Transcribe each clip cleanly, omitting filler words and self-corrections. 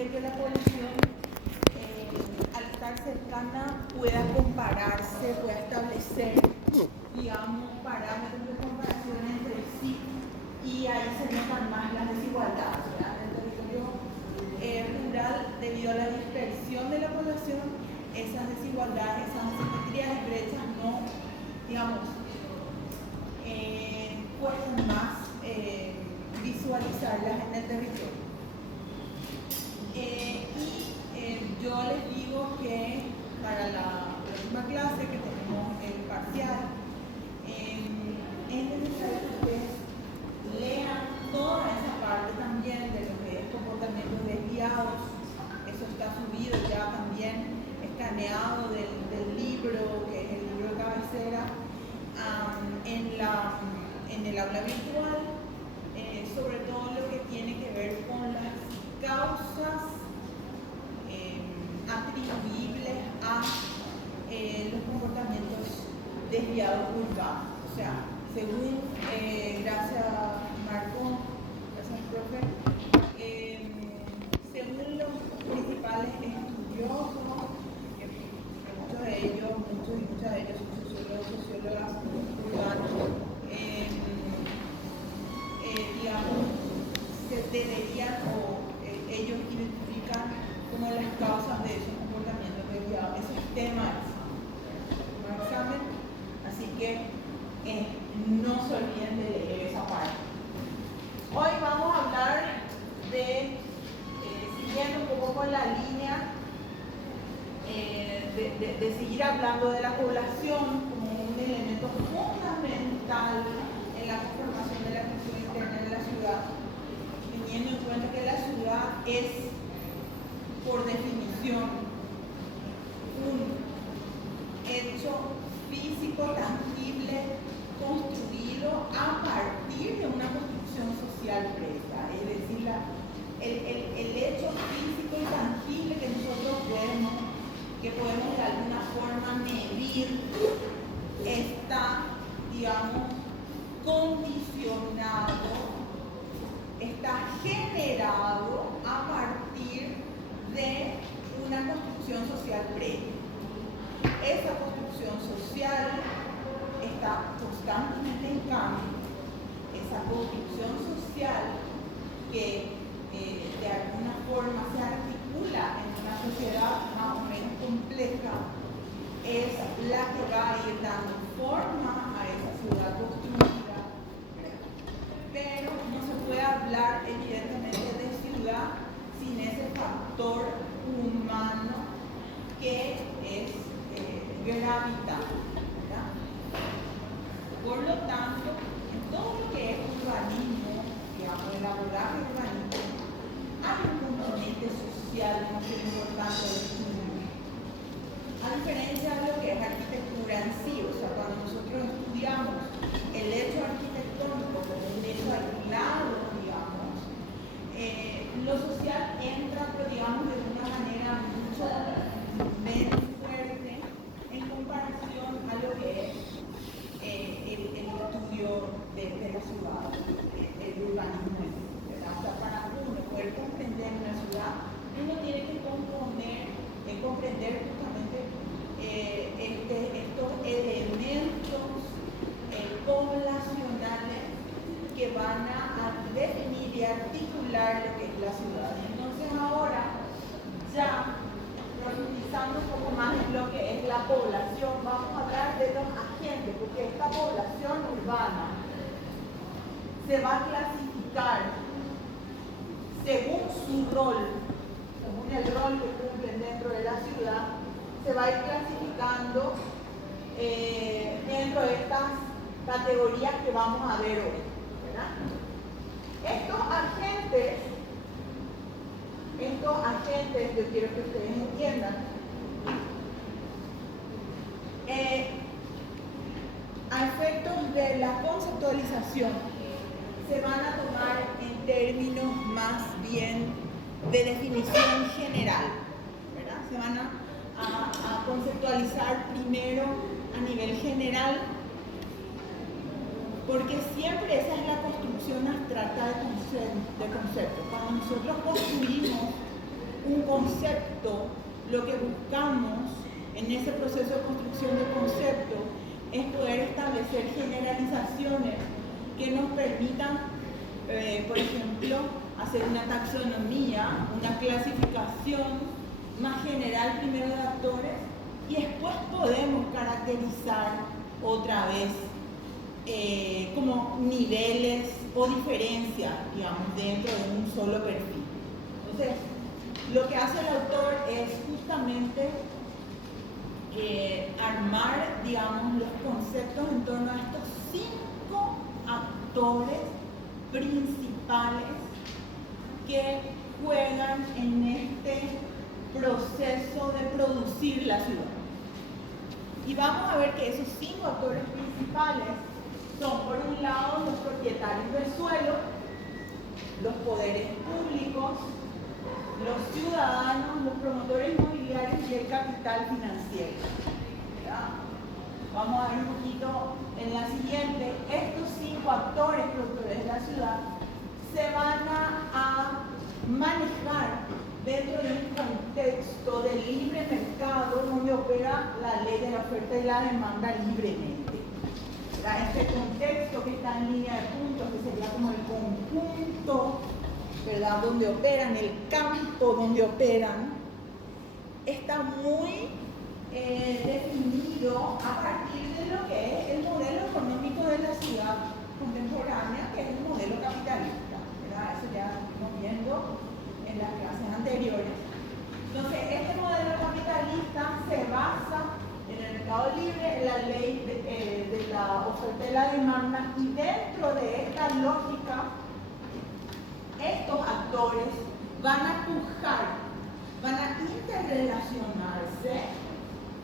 de que la población, al estar cercana, pueda compararse, pueda establecer, digamos, parámetros de comparación entre sí, y ahí se notan más las desigualdades, ¿verdad? En el territorio rural, debido a la dispersión de la población, esas desigualdades, esas asimetrías y brechas no, digamos, cuestan más visualizarlas en el territorio. Yo les digo que para la próxima clase, que tenemos el parcial, es necesario que ustedes lean toda esa parte también de lo que es comportamientos desviados. Eso está subido ya también, escaneado del libro, que es el libro de cabecera, en el aula virtual, sobre todo lo que tiene que ver con las causas atribuibles a los comportamientos desviados urbanos. O sea, según, gracias Marco, gracias profe, según los principales estudiosos, que muchos de ellos, muchos y muchas de ellos son sociólogos, sociólogas urbanos, digamos, se deberían ellos identifican como las causas de esos comportamientos desviados, esos temas un examen, así que no se olviden de leer esa parte. Hoy vamos a hablar de, siguiendo un poco con la línea de seguir hablando de la población como un elemento fundamental en la conformación de la cultura interna de la ciudad, teniendo en cuenta que la ciudad es, por definición, un hecho físico, tangible, construido a partir de una construcción social previa. Es decir, el hecho físico y tangible que nosotros vemos, que podemos de alguna forma medir, está, digamos, condicionado, está generado a partir de una construcción social previa. Esa construcción social está constantemente en cambio. Esa construcción social que de alguna forma se articula en una sociedad más o menos compleja es la que va a ir dando forma a esa ciudad construida, pero no se puede hablar evidentemente de ciudad sin ese factor humano que es gravitante, ¿verdad? Por lo tanto, en todo lo que es urbanismo, digamos, el abordaje urbanismo, hay un componente social muy importante del estudio. A diferencia de lo que es arquitectura en sí, o sea, cuando nosotros estudiamos el hecho arquitectónico como un hecho aislado, digamos, lo social entra, pero digamos, de una manera mucho menos fuerte en comparación a lo que es el estudio de la ciudad, el urbanismo, ¿verdad? O sea, para uno poder comprender una ciudad, uno tiene que comprender justamente estos elementos poblacionales que van a definir y articular lo que es la ciudad. Entonces ahora, ya profundizando un poco más en lo que es la población, vamos a hablar de los agentes, porque esta población urbana se va a clasificar según su rol, según el rol que cumplen dentro de la ciudad, se va a ir clasificando dentro de estas categorías que vamos a ver hoy, ¿verdad? Estos agentes, yo quiero que ustedes entiendan, a efectos de la conceptualización, se van a tomar en términos más bien de definición general, ¿verdad? Se van a conceptualizar primero a nivel general, porque siempre esa es la construcción abstracta de conceptos. Cuando nosotros construimos concepto, lo que buscamos en ese proceso de construcción de concepto es poder establecer generalizaciones que nos permitan, por ejemplo, hacer una taxonomía, una clasificación más general primero de actores, y después podemos caracterizar otra vez como niveles o diferencias, digamos, dentro de un solo perfil. Entonces, lo que hace el autor es justamente armar, digamos, los conceptos en torno a estos 5 actores principales que juegan en este proceso de producir la ciudad. Y vamos a ver que esos 5 actores principales son, por un lado, los propietarios del suelo, los poderes públicos, los ciudadanos, los promotores inmobiliarios y el capital financiero. ¿Verdad? Vamos a ver un poquito en la siguiente. Estos 5 actores productores de la ciudad se van a manejar dentro de un contexto de libre mercado donde opera la ley de la oferta y la demanda libremente. ¿Verdad? Este contexto que está en línea de puntos, que sería como el conjunto, ¿verdad?, donde operan, el campo donde operan, está muy definido a partir de lo que es el modelo económico de la ciudad contemporánea, que es el modelo capitalista, ¿verdad? Eso ya lo estuvimos viendo en las clases anteriores. Entonces, este modelo capitalista se basa en el mercado libre, en la ley de la oferta y la demanda, y dentro de esta lógica, estos actores van a pujar, van a interrelacionarse,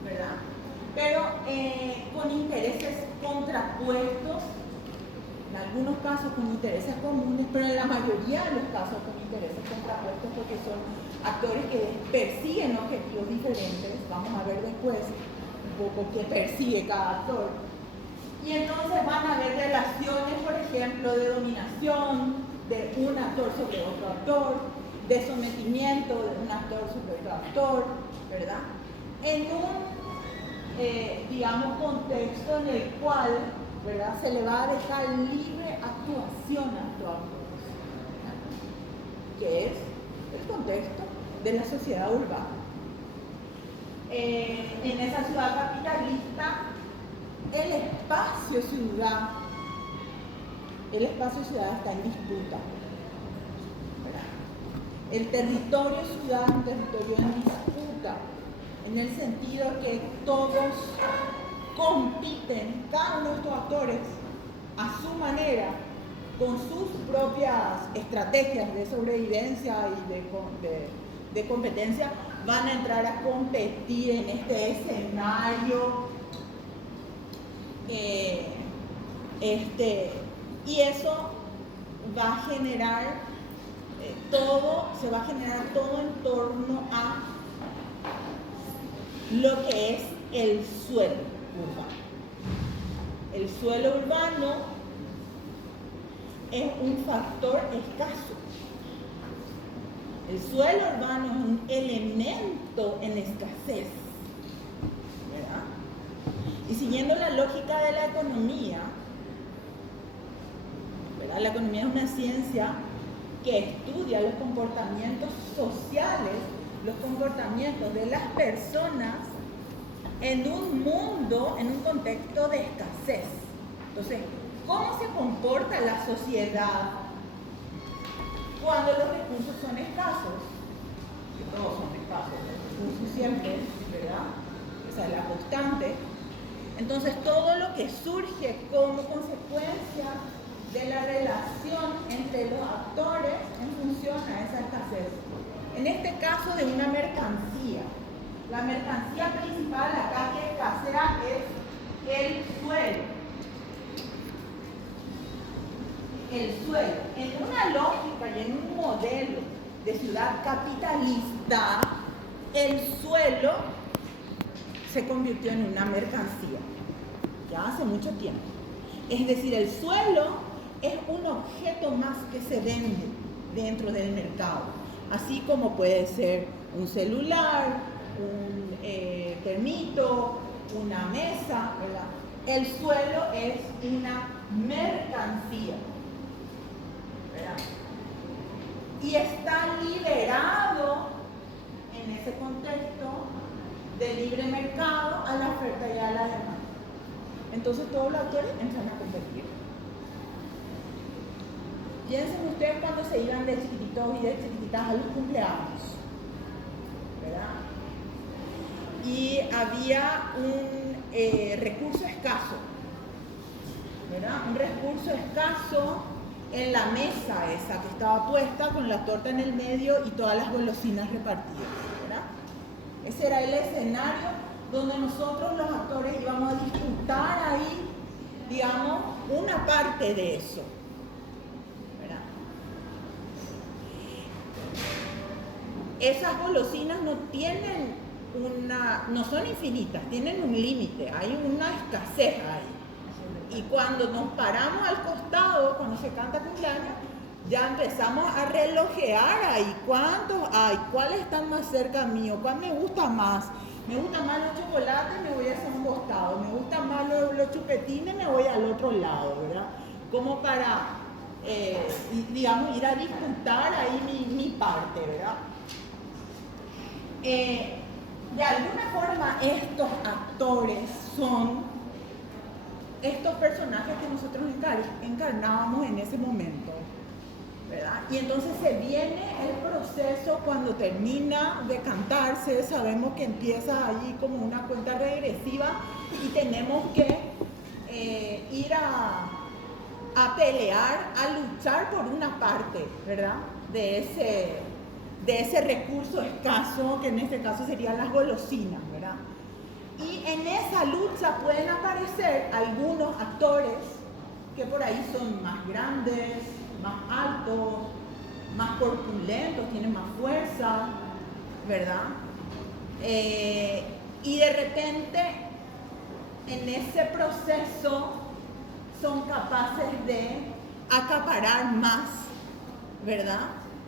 ¿verdad? Pero con intereses contrapuestos, en algunos casos con intereses comunes, pero en la mayoría de los casos con intereses contrapuestos, porque son actores que persiguen objetivos diferentes. Vamos a ver después un poco qué persigue cada actor. Y entonces van a haber relaciones, por ejemplo, de dominación de un actor sobre otro actor, de sometimiento de un actor sobre otro actor, ¿verdad? En un, digamos, contexto en el cual, ¿verdad?, se le va a dejar libre actuación a estos actores, ¿verdad?, que es el contexto de la sociedad urbana. En esa ciudad capitalista, el espacio ciudad está en disputa, ¿verdad? El territorio ciudad es un territorio en disputa, en el sentido que todos compiten, cada uno de estos actores, a su manera, con sus propias estrategias de sobrevivencia y de competencia, van a entrar a competir en este escenario. Y eso va a generar se va a generar todo en torno a lo que es el suelo urbano. El suelo urbano es un factor escaso. El suelo urbano es un elemento en escasez, ¿verdad? Y siguiendo la lógica de la economía, ¿verdad?, la economía es una ciencia que estudia los comportamientos sociales, los comportamientos de las personas en un mundo, en un contexto de escasez. Entonces, ¿cómo se comporta la sociedad cuando los recursos son escasos? Que todos son escasos, los recursos siempre, ¿verdad? Esa es la constante. Entonces, todo lo que surge como consecuencia de la relación entre los actores en función a esa escasez. En este caso de una mercancía. La mercancía principal acá que escasea es el suelo. El suelo. En una lógica y en un modelo de ciudad capitalista, el suelo se convirtió en una mercancía. Ya hace mucho tiempo. Es decir, el suelo es un objeto más que se vende dentro del mercado. así como puede ser un celular, un termito, una mesa, ¿verdad? El suelo es una mercancía, ¿verdad? Y está liberado en ese contexto de libre mercado a la oferta y a la demanda. Entonces todos los actores entran a competir. Piensen ustedes cuando se iban de chiquititos y de chiquititas a los cumpleaños, ¿verdad? Y había un recurso escaso, ¿verdad? Un recurso escaso en la mesa esa que estaba puesta con la torta en el medio y todas las golosinas repartidas, ¿verdad? Ese era el escenario donde nosotros los actores íbamos a disfrutar ahí, digamos, una parte de eso, ¿verdad? Esas golosinas no son infinitas, tienen un límite, hay una escasez ahí. Y cuando nos paramos al costado, cuando se canta cumpleaños, ya empezamos a relojear ahí, ¿cuántos hay? ¿Cuáles están más cerca mío? ¿Cuál me gusta más? Me gustan más los chocolates, me voy hacia un costado. Me gustan más los chupetines, me voy al otro lado, ¿verdad? Como para, digamos, ir a disfrutar ahí mi parte, ¿verdad? De alguna forma estos actores son estos personajes que nosotros encarnábamos en ese momento, ¿verdad? Y entonces se viene el proceso cuando termina de cantarse, sabemos que empieza allí como una cuenta regresiva y tenemos que ir a pelear, a luchar por una parte, ¿verdad? De ese recurso escaso, que en este caso serían las golosinas, ¿verdad? Y en esa lucha pueden aparecer algunos actores que por ahí son más grandes, más altos, más corpulentos, tienen más fuerza, ¿verdad? Y de repente, en ese proceso, son capaces de acaparar más, ¿verdad?,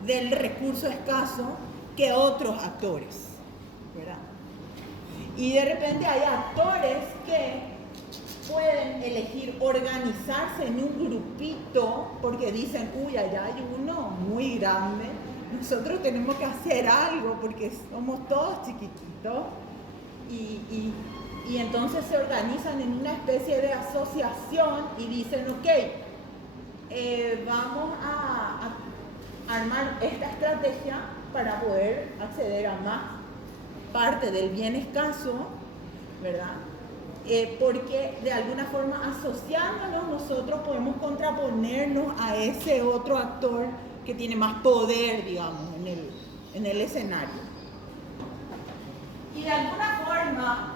del recurso escaso que otros actores, ¿verdad? Y de repente hay actores que pueden elegir organizarse en un grupito porque dicen, uy, allá hay uno muy grande, nosotros tenemos que hacer algo porque somos todos chiquititos y entonces se organizan en una especie de asociación y dicen, ok, vamos a armar esta estrategia para poder acceder a más parte del bien escaso, ¿verdad? Porque de alguna forma asociándonos nosotros podemos contraponernos a ese otro actor que tiene más poder, digamos, en el escenario. Y de alguna forma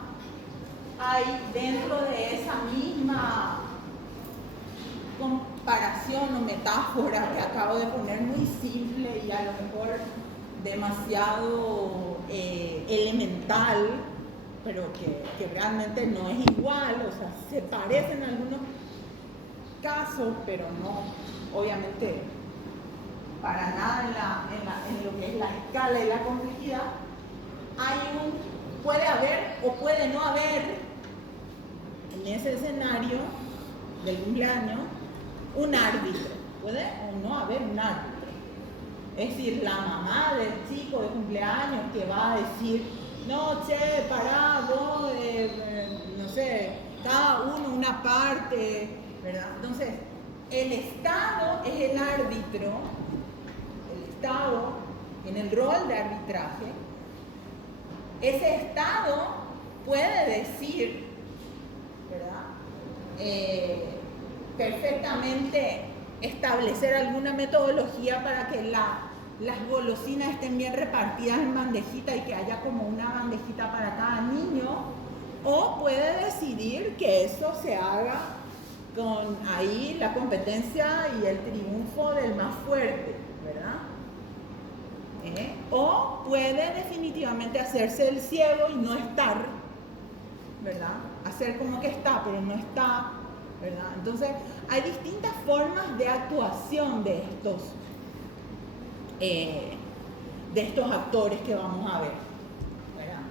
hay dentro de esa misma comparación o metáfora que acabo de poner, muy simple y a lo mejor demasiado elemental, pero que realmente no es igual, o sea, se parecen en algunos casos, pero no, obviamente, para nada en lo que es la escala y la complejidad. Puede haber o puede no haber en ese escenario del cumpleaños un árbitro, puede o no haber un árbitro. Es decir, la mamá del chico de cumpleaños que va a decir, no, che, pará, vos, no sé, cada uno una parte, ¿verdad? Entonces, el Estado es el árbitro, el Estado tiene el rol de arbitraje. Ese Estado puede decir, ¿verdad? Perfectamente establecer alguna metodología para que las golosinas estén bien repartidas en bandejita y que haya como una bandejita para cada niño, o puede decidir que eso se haga con ahí la competencia y el triunfo del más fuerte, ¿verdad? O puede definitivamente hacerse el ciego y no estar, ¿verdad? Hacer como que está, pero no está, ¿verdad? Entonces, hay distintas formas de actuación de estos de estos actores que vamos a ver, ¿verdad?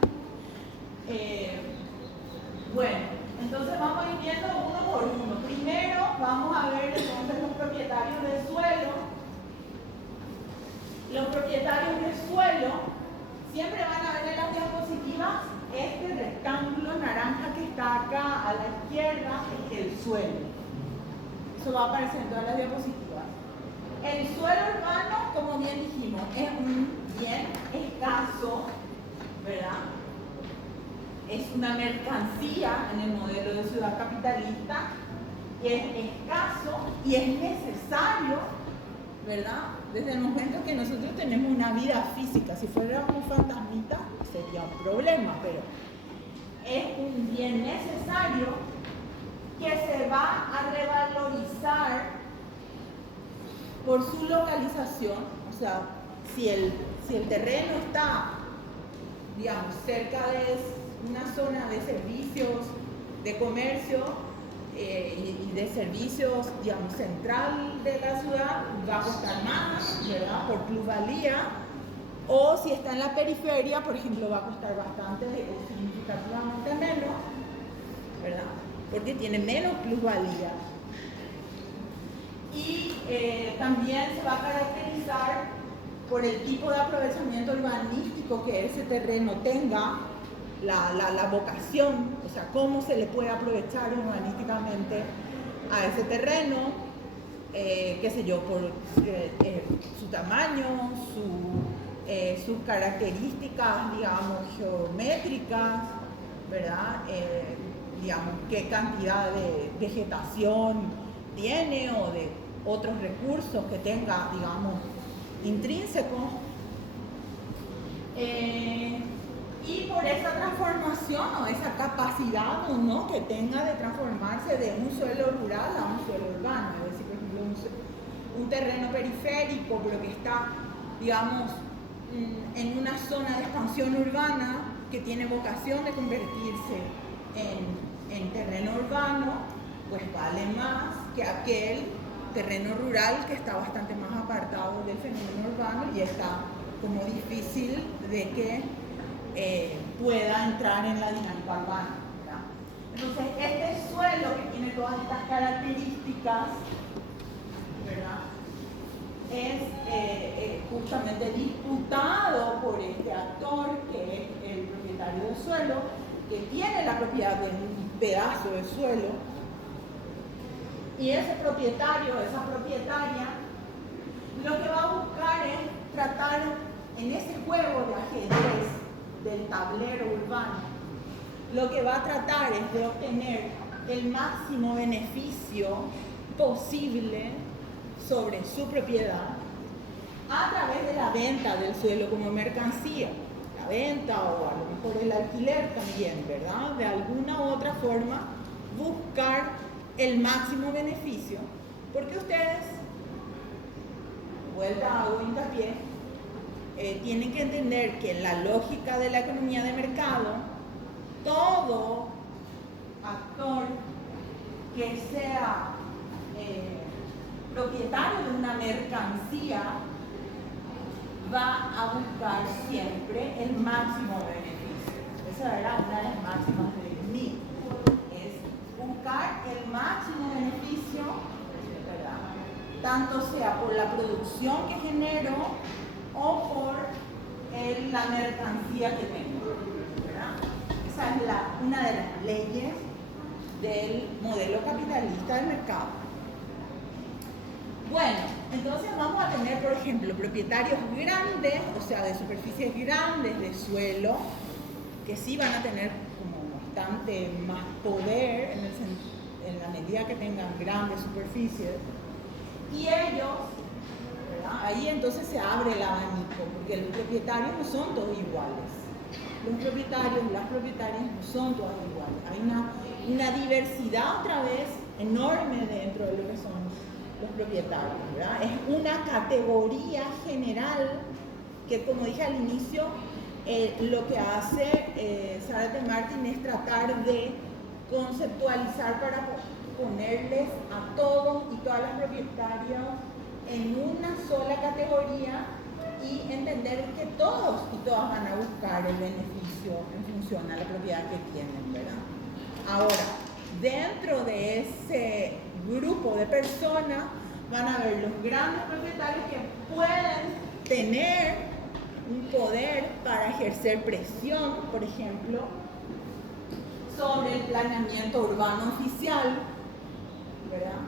Bueno, entonces vamos a ir viendo uno por uno. Primero vamos a ver entonces los propietarios del suelo. Los propietarios del suelo siempre van a ver en las diapositivas este rectángulo naranja que está acá a la izquierda, es el suelo. Eso va a aparecer en todas las diapositivas. El suelo urbano, como bien dijimos, es un bien escaso, ¿verdad? Es una mercancía en el modelo de ciudad capitalista, y es escaso y es necesario, ¿verdad? Desde el momento que nosotros tenemos una vida física. Si fuéramos fantasmitas sería un problema, pero es un bien necesario que se va a revalorizar por su localización. O sea, si el terreno está, digamos, cerca de una zona de servicios, de comercio y de servicios, digamos, central de la ciudad, va a costar más, ¿verdad? Por plusvalía. O si está en la periferia, por ejemplo, va a costar bastante o significativamente menos, ¿verdad? Porque tiene menos plusvalía. Y también se va a caracterizar por el tipo de aprovechamiento urbanístico que ese terreno tenga, la vocación, o sea, cómo se le puede aprovechar urbanísticamente a ese terreno, qué sé yo, por su tamaño, sus características, digamos, geométricas, ¿verdad? Digamos, qué cantidad de vegetación tiene o de otros recursos que tenga, digamos, intrínsecos. Y por esa transformación o esa capacidad o no que tenga de transformarse de un suelo rural a un suelo urbano. Es decir, por ejemplo, un terreno periférico, pero que está, digamos, en una zona de expansión urbana que tiene vocación de convertirse en terreno urbano, pues vale más que aquel terreno rural que está bastante más apartado del fenómeno urbano y está como difícil de que pueda entrar en la dinámica urbana, ¿verdad? Entonces, este suelo que tiene todas estas características, ¿verdad?, es justamente disputado por este actor que es el propietario del suelo, que tiene la propiedad de un pedazo de suelo, y ese propietario, esa propietaria, lo que va a buscar es tratar en ese juego de ajedrez del tablero urbano, lo que va a tratar es de obtener el máximo beneficio posible sobre su propiedad a través de la venta del suelo como mercancía, la venta o a lo mejor el alquiler también, ¿verdad? De alguna u otra forma buscar el máximo beneficio, porque ustedes, vuelta hago hincapié, tienen que entender que en la lógica de la economía de mercado, todo actor que sea propietario de una mercancía va a buscar siempre el máximo beneficio. Esa era una de las máximas de mí. Es buscar el máximo beneficio, ¿verdad?, tanto sea por la producción que genero o por la mercancía que tengo, ¿verdad? Esa es una de las leyes del modelo capitalista del mercado. Bueno, entonces vamos a tener, por ejemplo, propietarios grandes, o sea, de superficies grandes de suelo, que sí van a tener como bastante más poder en la medida que tengan grandes superficies, y ellos, ¿verdad?, ahí entonces se abre el abanico, porque los propietarios no son todos iguales. Los propietarios, las propietarias no son todas iguales. Hay una diversidad otra vez enorme dentro de lo que son los propietarios, ¿verdad? Es una categoría general que, como dije al inicio, lo que hace Zárate Martin es tratar de conceptualizar para ponerles a todos y todas las propietarias en una sola categoría y entender que todos y todas van a buscar el beneficio en función a la propiedad que tienen, ¿verdad? Ahora, dentro de ese grupo de personas van a haber los grandes propietarios que pueden tener un poder para ejercer presión, por ejemplo, sobre el planeamiento urbano oficial, ¿verdad?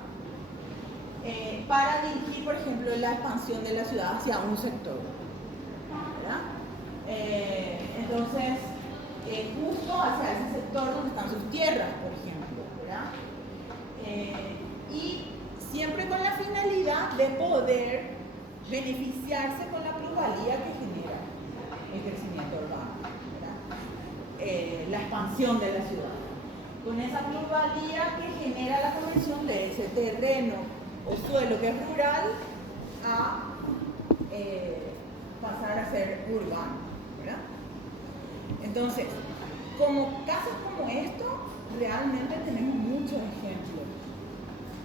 Para dirigir, por ejemplo, la expansión de la ciudad hacia un sector, ¿verdad? Entonces, justo hacia ese sector donde están sus tierras, por ejemplo, ¿verdad? Y siempre con la finalidad de poder beneficiarse con la plusvalía que genera el crecimiento urbano, ¿verdad? La expansión de la ciudad. Con esa plusvalía que genera la conversión de ese terreno o suelo que es rural a pasar a ser urbano, ¿verdad? Entonces, como casos como estos, realmente tenemos muchos ejemplos,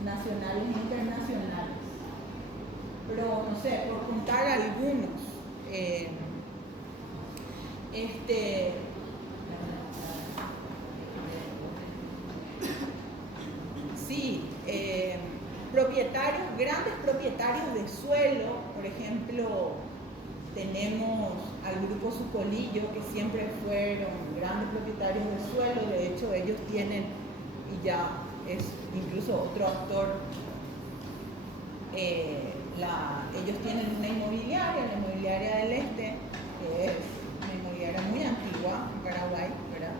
nacionales e internacionales. Pero, no sé, por contar algunos, sí, propietarios, grandes propietarios de suelo, por ejemplo, tenemos al grupo Sucolillo, que siempre fueron grandes propietarios de suelo. De hecho, ellos tienen, y ya es incluso otro actor, ellos tienen una inmobiliaria, la Inmobiliaria del Este, que es una inmobiliaria muy antigua en Paraguay, ¿verdad?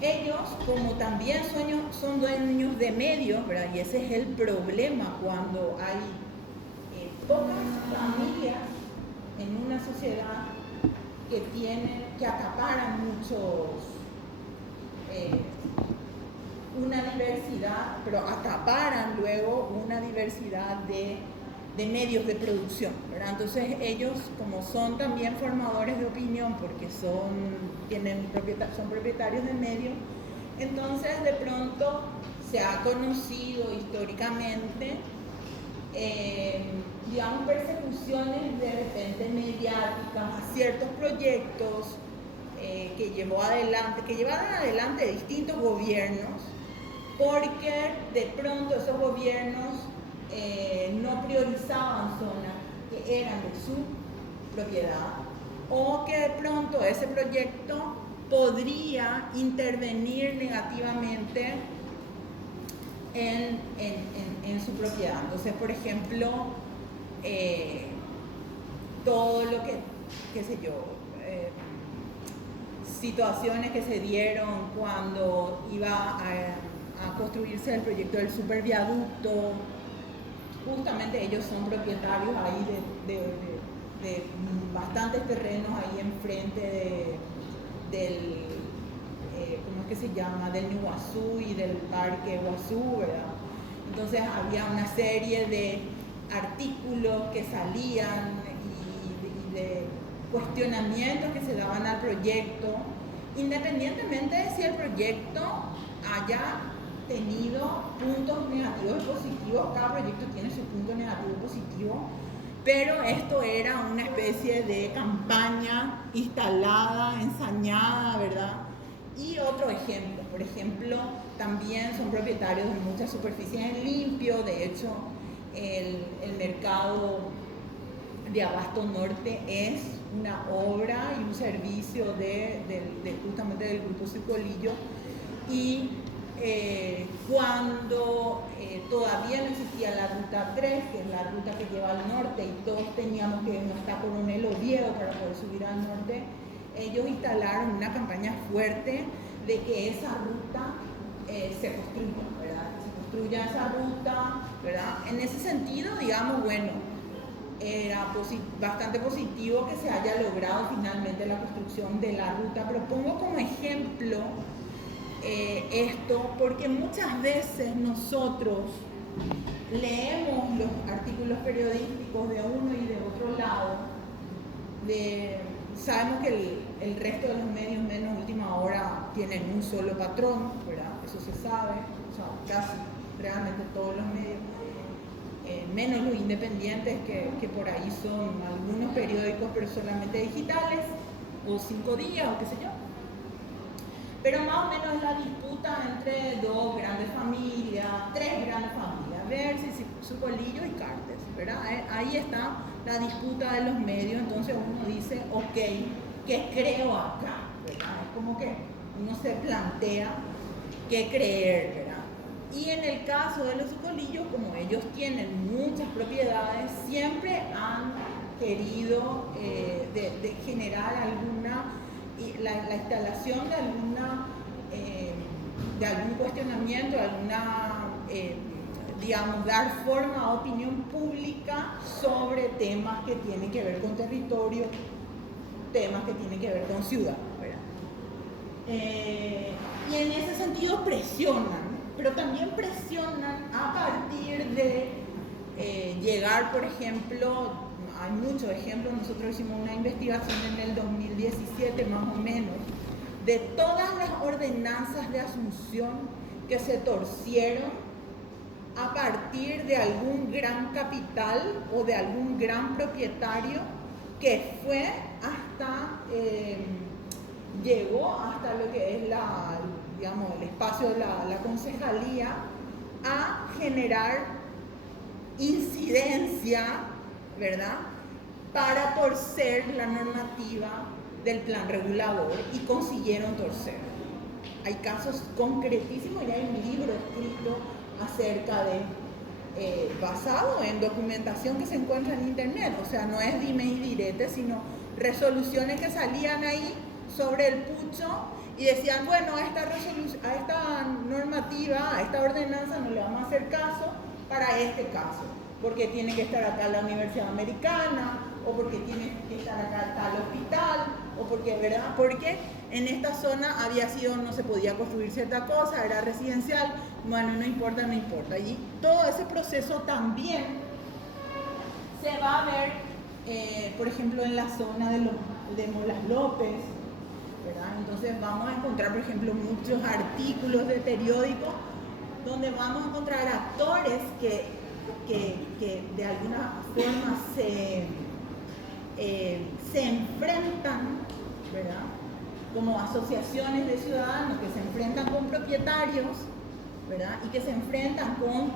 Ellos, como también son dueños de medios, ¿verdad? Y ese es el problema cuando hay pocas familias en una sociedad que acaparan una diversidad, pero acaparan luego una diversidad de medios de producción, ¿verdad? Entonces ellos, como son también formadores de opinión, porque son propietarios de medios, entonces de pronto se ha conocido históricamente, digamos, persecuciones de repente mediáticas a ciertos proyectos que llevaron adelante distintos gobiernos, porque de pronto esos gobiernos no priorizaban zonas que eran de su propiedad, o que de pronto ese proyecto podría intervenir negativamente en su propiedad. Entonces, por ejemplo, todo lo que, qué sé yo, situaciones que se dieron cuando iba a construirse el proyecto del superviaducto. Justamente ellos son propietarios ahí de bastantes terrenos ahí enfrente del ¿cómo es que se llama? Del Ñuguazú y del Parque Guazú, ¿verdad? Entonces había una serie de artículos que salían y de cuestionamientos que se daban al proyecto, independientemente de si el proyecto haya tenido puntos negativos y positivos. Cada proyecto tiene su punto negativo y positivo, pero esto era una especie de campaña instalada, ensañada, ¿verdad? Y otro ejemplo, por ejemplo, también son propietarios de muchas superficies en limpio. De hecho, el mercado de Abasto Norte es una obra y un servicio justamente del grupo Sucolillo. Y cuando todavía no existía la ruta 3, que es la ruta que lleva al norte, y todos teníamos que irnos hasta Coronel Oviedo para poder subir al norte, ellos instalaron una campaña fuerte de que esa ruta se construya, ¿verdad? Se construya esa ruta, ¿verdad? En ese sentido, digamos, bueno, era bastante positivo que se haya logrado finalmente la construcción de la ruta, pero pongo como ejemplo esto porque muchas veces nosotros leemos los artículos periodísticos de uno y de otro lado, sabemos que el resto de los medios, menos Última Hora, tienen un solo patrón, ¿verdad? Eso se sabe, o sea, casi realmente todos los medios. menos los independientes, que por ahí son algunos periódicos, pero solamente digitales, o 5 días, o qué sé yo. Pero más o menos es la disputa entre dos grandes familias, tres grandes familias, Versis, Sucolillo y Cartes, ¿verdad? Ahí está la disputa de los medios. Entonces uno dice, ok, ¿qué creo acá? ¿Verdad? Es como que uno se plantea qué creer, ¿verdad? Y en el caso de los Sucolillos, como ellos tienen muchas propiedades, siempre han querido de generar alguna, la instalación de alguna, de algún cuestionamiento, de alguna, digamos, dar forma a opinión pública sobre temas que tienen que ver con territorio, temas que tienen que ver con ciudad, ¿verdad? Y en ese sentido presionan, pero también presionan a partir de llegar, por ejemplo, hay muchos ejemplos. Nosotros hicimos una investigación en el 2017 más o menos de todas las ordenanzas de Asunción que se torcieron a partir de algún gran capital o de algún gran propietario que fue hasta, llegó hasta lo que es digamos, el espacio de la concejalía a generar incidencia, ¿verdad?, para torcer la normativa del plan regulador, y consiguieron torcer. Hay casos concretísimos y hay un libro escrito acerca de, basado en documentación que se encuentra en internet, o sea, no es dime y direte, sino resoluciones que salían ahí sobre el pucho y decían, bueno, a esta normativa, a esta ordenanza no le vamos a hacer caso para este caso, porque tiene que estar acá la Universidad Americana, o porque tiene que estar acá tal hospital, o porque, ¿verdad?, porque en esta zona había sido, no se podía construir cierta cosa, era residencial. Bueno, no importa. Y todo ese proceso también se va a ver, por ejemplo, en la zona de Molas López, ¿verdad? Entonces vamos a encontrar, por ejemplo, muchos artículos de periódicos donde vamos a encontrar actores que de alguna forma se enfrentan, ¿verdad?, como asociaciones de ciudadanos que se enfrentan con propietarios, ¿verdad?, y que se enfrentan con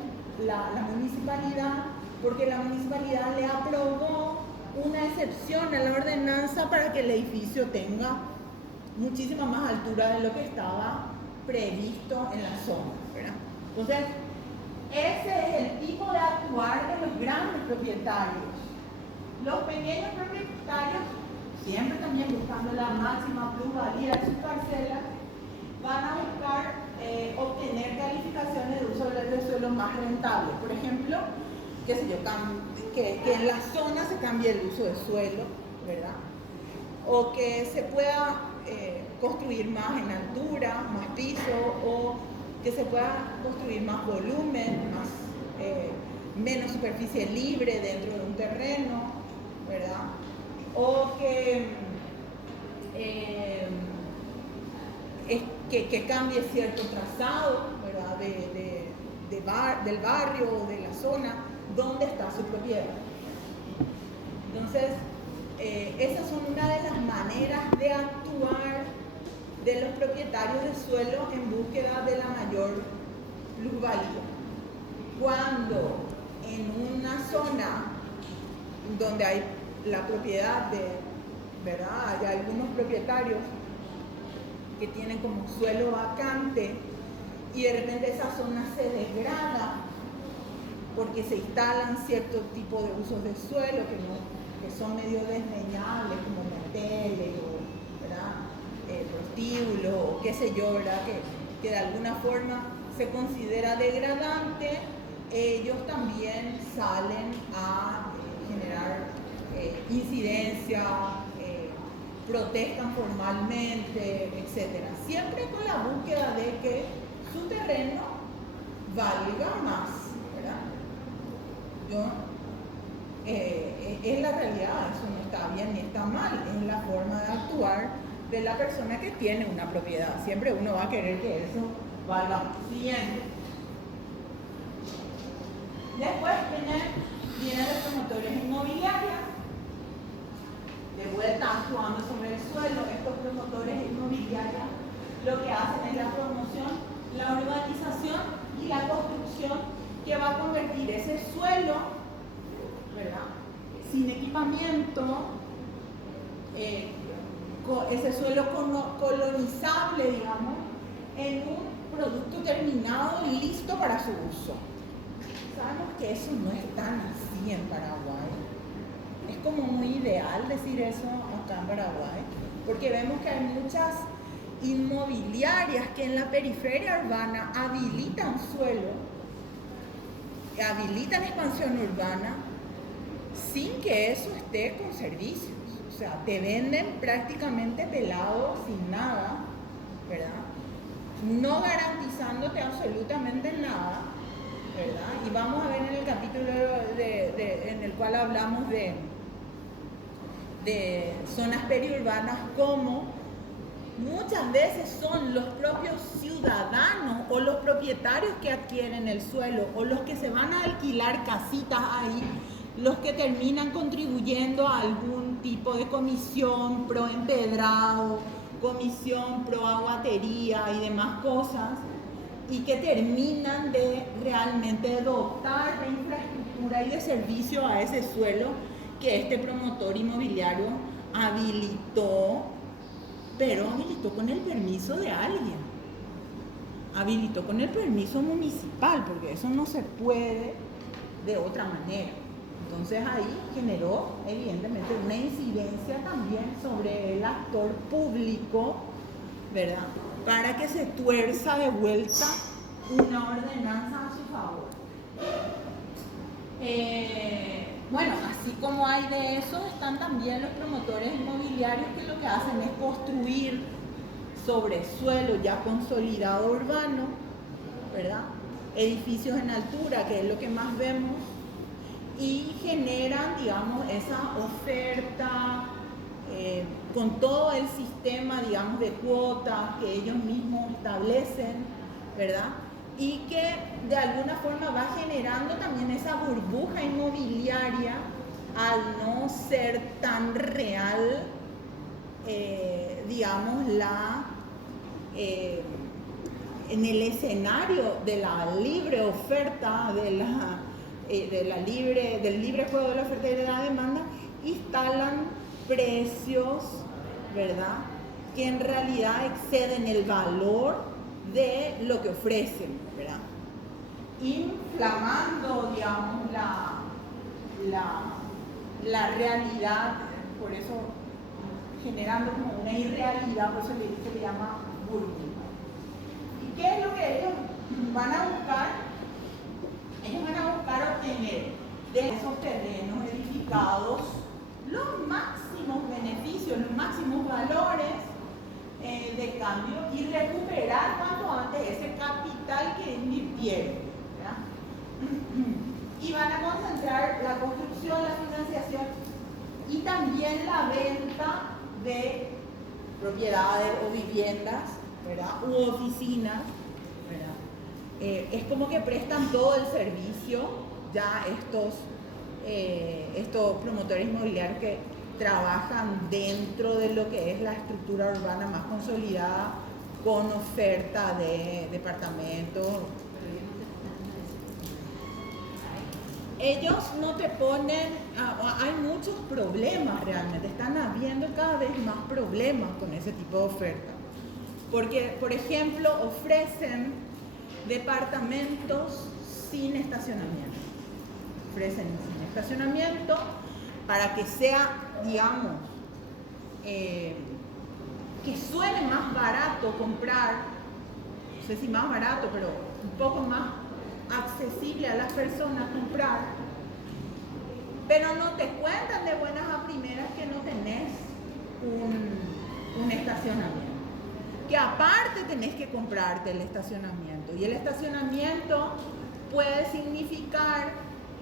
la municipalidad, porque la municipalidad le aprobó una excepción a la ordenanza para que el edificio tenga muchísima más altura de lo que estaba previsto en la zona, ¿verdad? Entonces, ese es el tipo de actuar de los grandes propietarios. Los pequeños propietarios, siempre también buscando la máxima plusvalía de sus parcelas, van a buscar obtener calificaciones de uso del suelo más rentables. Por ejemplo, qué sé yo, que en la zona se cambie el uso del suelo, ¿verdad? O que se pueda construir más en altura, más piso, o que se pueda construir más volumen, menos superficie libre dentro de un terreno, ¿verdad? O que cambie cierto trazado, ¿verdad?, del barrio o de la zona donde está su propiedad. Entonces, esas son una de las maneras de actuar de los propietarios de suelo en búsqueda de la mayor plusvalía. Cuando en una zona donde hay la propiedad ¿verdad?, hay algunos propietarios que tienen como suelo vacante y de repente esa zona se degrada porque se instalan cierto tipo de usos de suelo que son medio desdeñables, como moteles, ¿verdad?, prostíbulos, o qué sé yo, ¿verdad?, que de alguna forma se considera degradante. Ellos también salen a generar incidencia, protestan formalmente, etc. Siempre con la búsqueda de que su terreno valga más, ¿verdad? Es la realidad, eso no está bien ni está mal, es la forma de actuar de la persona que tiene una propiedad. Siempre uno va a querer que eso valga más. Siguiente. Después vienen los promotores inmobiliarios, de vuelta actuando sobre el suelo. Estos promotores inmobiliarios lo que hacen es la promoción, la urbanización y la construcción que va a convertir ese suelo, ¿verdad?, sin equipamiento, ese suelo colonizable, digamos, en un producto terminado y listo para su uso. Sabemos que eso no es tan así en Paraguay. Es como muy ideal decir eso acá en Paraguay, porque vemos que hay muchas inmobiliarias que en la periferia urbana habilitan suelo, habilitan expansión urbana, sin que eso esté con servicios. O sea, te venden prácticamente pelado, sin nada, ¿verdad? No garantizándote absolutamente nada, ¿verdad? Y vamos a ver en el capítulo en el cual hablamos de zonas periurbanas como muchas veces son los propios ciudadanos o los propietarios que adquieren el suelo o los que se van a alquilar casitas ahí, los que terminan contribuyendo a algún tipo de comisión pro empedrado, comisión pro aguatería y demás cosas, y que terminan de realmente dotar de infraestructura y de servicio a ese suelo que este promotor inmobiliario habilitó, pero habilitó con el permiso de alguien, habilitó con el permiso municipal, porque eso no se puede de otra manera. Entonces ahí generó evidentemente una incidencia también sobre el actor público, ¿verdad?, para que se tuerza de vuelta una ordenanza a su favor. Bueno, así como hay de eso, están también los promotores inmobiliarios que lo que hacen es construir sobre suelo ya consolidado urbano, ¿verdad?, edificios en altura, que es lo que más vemos, y generan, digamos, esa oferta con todo el sistema, digamos, de cuotas que ellos mismos establecen, ¿verdad? Y que de alguna forma va generando también esa burbuja inmobiliaria al no ser tan real, digamos, en el escenario de la libre oferta, del libre juego de la oferta y de la demanda, instalan precios, ¿verdad?, que en realidad exceden el valor de lo que ofrecen, ¿verdad?, inflamando, digamos, la realidad, por eso generando como una irrealidad, por eso se le llama burbuja. ¿Y qué es lo que ellos van a buscar? Ellos van a buscar obtener de esos terrenos edificados los máximos beneficios, los máximos valores de cambio y recuperar cuanto antes ese capital que invirtieron, ¿verdad? Y van a concentrar la construcción, la financiación y también la venta de propiedades o viviendas, ¿verdad?, u oficinas, ¿verdad? Es como que prestan todo el servicio ya estos promotores inmobiliarios que trabajan dentro de lo que es la estructura urbana más consolidada con oferta de departamentos. Ellos no te ponen, hay muchos problemas realmente, están habiendo cada vez más problemas con ese tipo de oferta. Porque, por ejemplo, ofrecen departamentos sin estacionamiento. Ofrecen sin estacionamiento para que sea, digamos, que suene más barato comprar, no sé si más barato, pero un poco más accesible a las personas comprar, pero no te cuentan de buenas a primeras que no tenés un estacionamiento, que aparte tenés que comprarte el estacionamiento, y el estacionamiento puede significar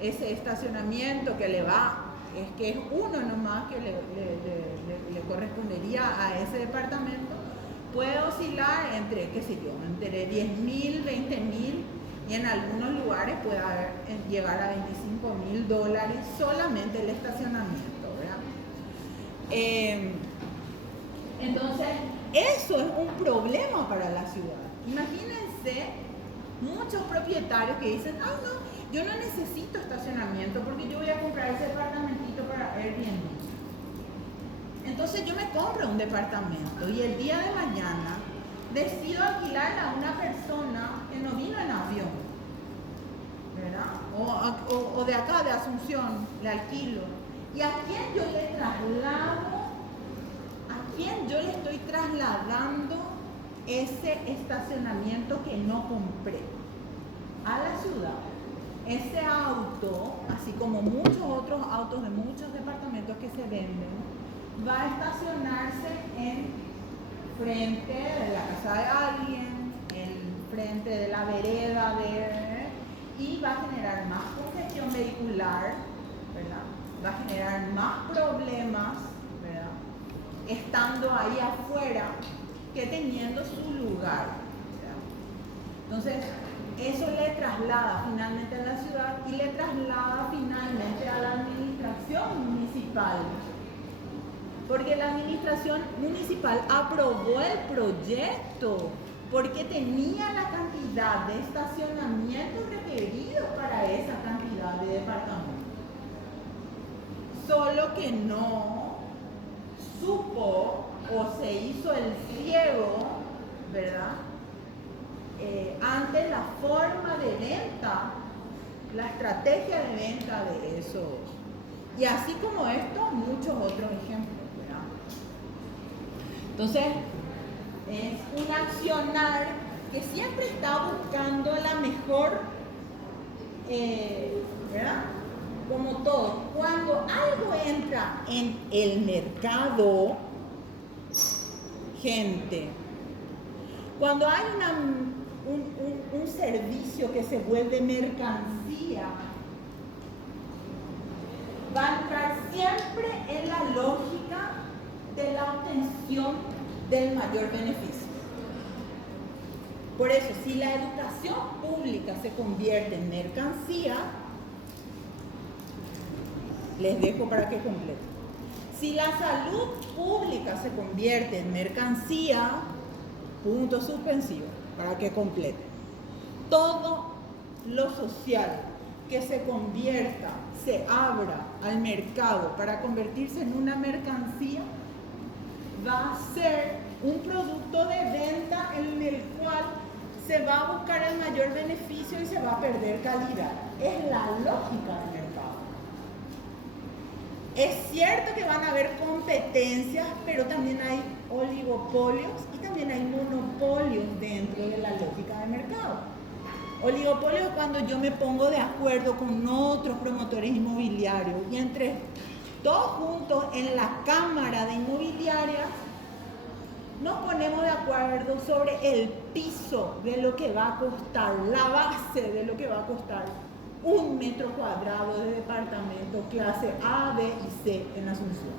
ese estacionamiento que que es uno nomás que le correspondería a ese departamento, puede oscilar entre, qué sé yo, entre 10.000, 20.000 Y en algunos lugares puede llegar a $25.000 solamente el estacionamiento, ¿verdad? Entonces, eso es un problema para la ciudad. Imagínense muchos propietarios que dicen, ah, no, yo no necesito estacionamiento porque yo voy a comprar ese departamentito para Airbnb. Entonces yo me compro un departamento y el día de mañana decido alquilar a una persona que no vino en avión, ¿verdad? O de acá, de Asunción, le alquilo. ¿Y a quién yo le traslado? ¿A quién yo le estoy trasladando ese estacionamiento que no compré? A la ciudad. Ese auto, así como muchos otros autos de muchos departamentos que se venden, va a estacionarse en frente de la casa de alguien, en frente de la vereda y va a generar más congestión vehicular, ¿verdad? Va a generar más problemas, ¿verdad? Estando ahí afuera que teniendo su lugar, ¿verdad? Entonces, eso le traslada finalmente a la ciudad y le traslada finalmente a la administración municipal. Porque la administración municipal aprobó el proyecto porque tenía la cantidad de estacionamientos requeridos para esa cantidad de departamentos. Solo que no supo o se hizo el ciego, ¿verdad? Ante la forma de venta, la estrategia de venta de esos. Y así como esto, muchos otros ejemplos. Entonces, es un accionar que siempre está buscando la mejor, ¿verdad? Como todo. Cuando algo entra en el mercado, gente, cuando hay un servicio que se vuelve mercancía, va a entrar siempre en la lógica de la obtención del mayor beneficio. Por eso, si la educación pública se convierte en mercancía, les dejo para que completen. Si la salud pública se convierte en mercancía, punto suspensivo, para que completen. Todo lo social que se convierta, se abra al mercado para convertirse en una mercancía, va a ser un producto de venta en el cual se va a buscar el mayor beneficio y se va a perder calidad. Es la lógica del mercado. Es cierto que van a haber competencias, pero también hay oligopolios y también hay monopolios dentro de la lógica del mercado. Oligopolio cuando yo me pongo de acuerdo con otros promotores inmobiliarios y entre todos juntos en la cámara de inmobiliarias nos ponemos de acuerdo sobre el piso de lo que va a costar, la base de lo que va a costar un metro cuadrado de departamento clase A, B y C en Asunción.